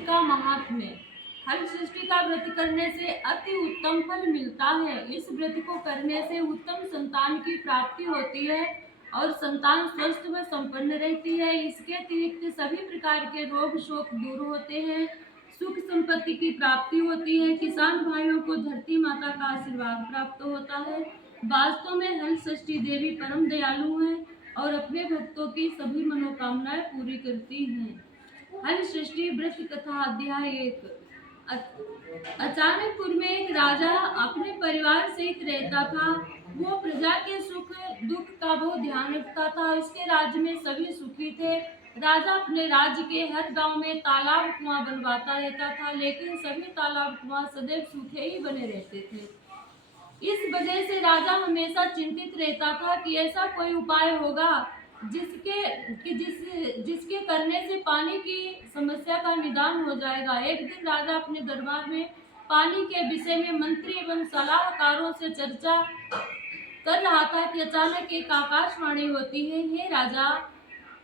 का महात्म्य। हल सृष्टि का व्रत करने से अति उत्तम फल मिलता है। इस व्रत को करने से उत्तम संतान की प्राप्ति होती है और संतान स्वस्थ व संपन्न रहती है। इसके अतिरिक्त सभी प्रकार के रोग शोक दूर होते हैं, सुख संपत्ति की प्राप्ति होती है, किसान भाइयों को धरती माता का आशीर्वाद प्राप्त होता है। वास्तव में हल षष्ठी देवी परम दयालु है और अपने भक्तों की सभी मनोकामनाएं पूरी करती हैं। हल सृष्टि व्रत कथा अध्याय 1। अचानकपुर में एक राजा अपने परिवार सहित रहता था। वो प्रजा के सुख दुख का बहुत ध्यान रखता था। उसके राज्य में सभी सुखी थे। राजा अपने राज्य के हर गांव में तालाब कुआं बनवाता रहता था, लेकिन सभी तालाब कुआं सदैव सूखे ही बने रहते थे। इस वजह से राजा हमेशा चिंतित रहता था कि ऐसा कोई उपाय होगा जिसके करने से पानी की समस्या का निदान हो जाएगा। एक दिन राजा अपने दरबार में पानी के विषय में मंत्री एवं सलाहकारों से चर्चा कर रहा था कि अचानक एक आकाशवाणी होती है, हे राजा,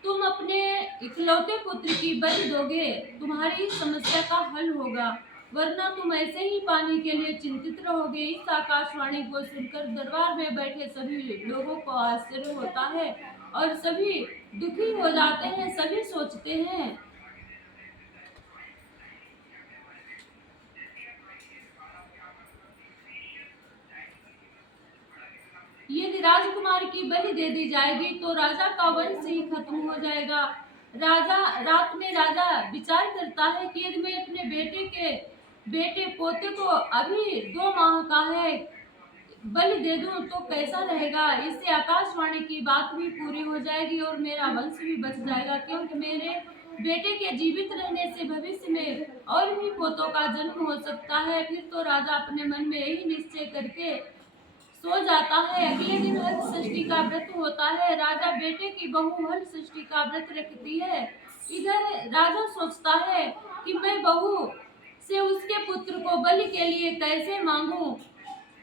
तुम अपने इकलौते पुत्र की बलि दोगे, तुम्हारी इस समस्या का हल होगा, वरना तुम ऐसे ही पानी के लिए चिंतित रहोगे। इस आकाशवाणी को सुनकर दरबार में बैठे सभी लोगों को आश्चर्य होता है और सभी दुखी हो जाते हैं। सभी सोचते हैं, यदि राजकुमार की बलि दे दी जाएगी तो राजा का वंश ही खत्म हो जाएगा। रात में राजा विचार करता है कि यदि मैं अपने बेटे पोते को अभी 2 माह का है बलि दे दूं तो कैसा रहेगा। इससे आकाशवाणी की बात भी पूरी हो जाएगी और मेरा वंश भी बच जाएगा, क्योंकि मेरे बेटे के जीवित रहने से भविष्य में और भी पोतों का जन्म हो सकता है। फिर तो राजा अपने मन में यही निश्चय करके सो जाता है। अगले दिन हल षष्ठी का व्रत होता है। राजा बेटे की बहू हल षष्ठी का व्रत रखती है। इधर राजा सोचता है कि मैं बहू से उसके पुत्र को बलि के लिए कैसे मांगूं।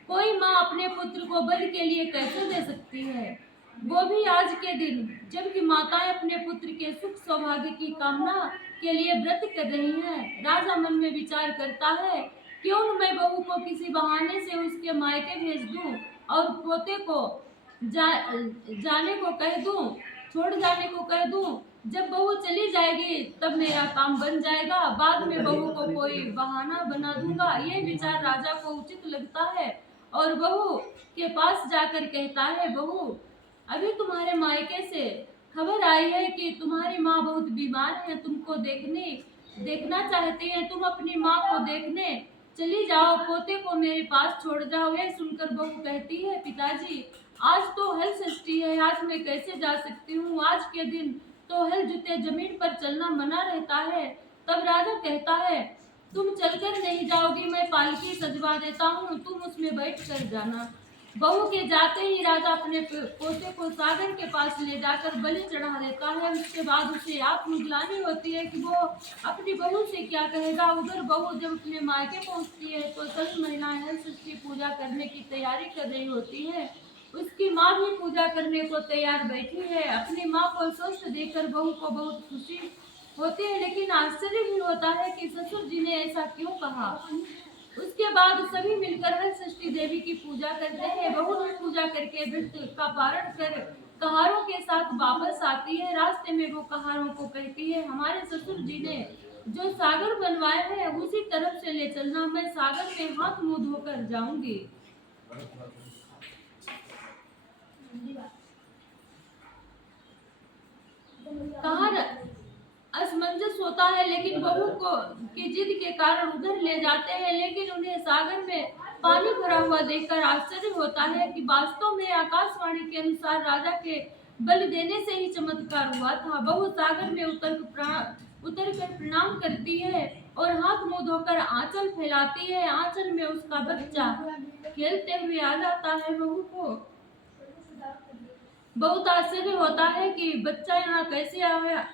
कोई माँ अपने पुत्र को बलि के लिए कैसे दे सकती है, वो भी आज के दिन, जबकि माताएं अपने पुत्र के सुख सौभाग्य की कामना के लिए व्रत कर रही हैं। राजा मन में विचार करता है, क्यों न मैं बहू को किसी बहाने से उसके मायके भेज दूं और पोते को जाने को कह दूं, छोड़ जाने को कह दूं। जब बहू चली जाएगी तब मेरा काम बन जाएगा, बाद में बहू को कोई बहाना बना दूंगा। ये विचार राजा को उचित लगता है और बहू के पास जाकर कहता है, बहू, अभी तुम्हारे मायके से खबर आई है कि तुम्हारी माँ बहुत बीमार है, तुमको देखना चाहती है, तुम अपनी माँ को देखने चली जाओ, पोते को मेरे पास छोड़ जाओ। यह सुनकर बहू कहती है, पिताजी, आज तो हल षष्ठी है, आज मैं कैसे जा सकती हूँ, आज के दिन तो हल जुते जमीन पर चलना मना रहता है। तब राजा कहता है, तुम चलकर नहीं जाओगी, मैं पालकी सजवा देता हूँ, तुम उसमें बैठ कर जाना। बहू के जाते ही राजा अपने पोते को सागर के पास ले जाकर बलि चढ़ा देता है। उसके बाद उसे आत्मग्लानि होती है कि वो अपनी बहू से क्या कहेगा। उधर बहू जब अपने मायके पहुंचती है तो सभी महिलाएं हल षष्ठी पूजा करने की तैयारी कर रही होती है। उसकी माँ भी पूजा करने को तैयार बैठी है। अपनी माँ को स्वस्थ देखकर बहू को बहुत खुशी होती है, लेकिन आश्चर्य भी होता है कि ससुर जी ने ऐसा क्यों कहा। उसके बाद सभी मिलकर हल षष्ठी देवी की पूजा करते हैं। बहू भी पूजा करके व्रत का पारण कर कहारों के साथ वापस आती है। रास्ते में वो कहारों को कहती है, हमारे ससुर जी ने जो सागर बनवाया है उसी तरफ से ले चलना, मैं सागर में हाथ मुंह धोकर जाऊंगी। कहार असमंजस होता है, लेकिन बहू को की जिद के कारण उधर ले जाते हैं, लेकिन उन्हें सागर में पानी भरा हुआ देखकर आश्चर्य होता है कि वास्तव में आकाशवाणी के अनुसार राजा के बलि देने से ही चमत्कार हुआ था। बहू सागर में उतर कर प्रणाम करती है और हाथ मुंह धोकर आंचल फैलाती है। आंचल में उसका बच्चा खेलते हुए आ जाता है। बहू को बहुत आश्चर्य होता है कि बच्चा यहाँ कैसे आया।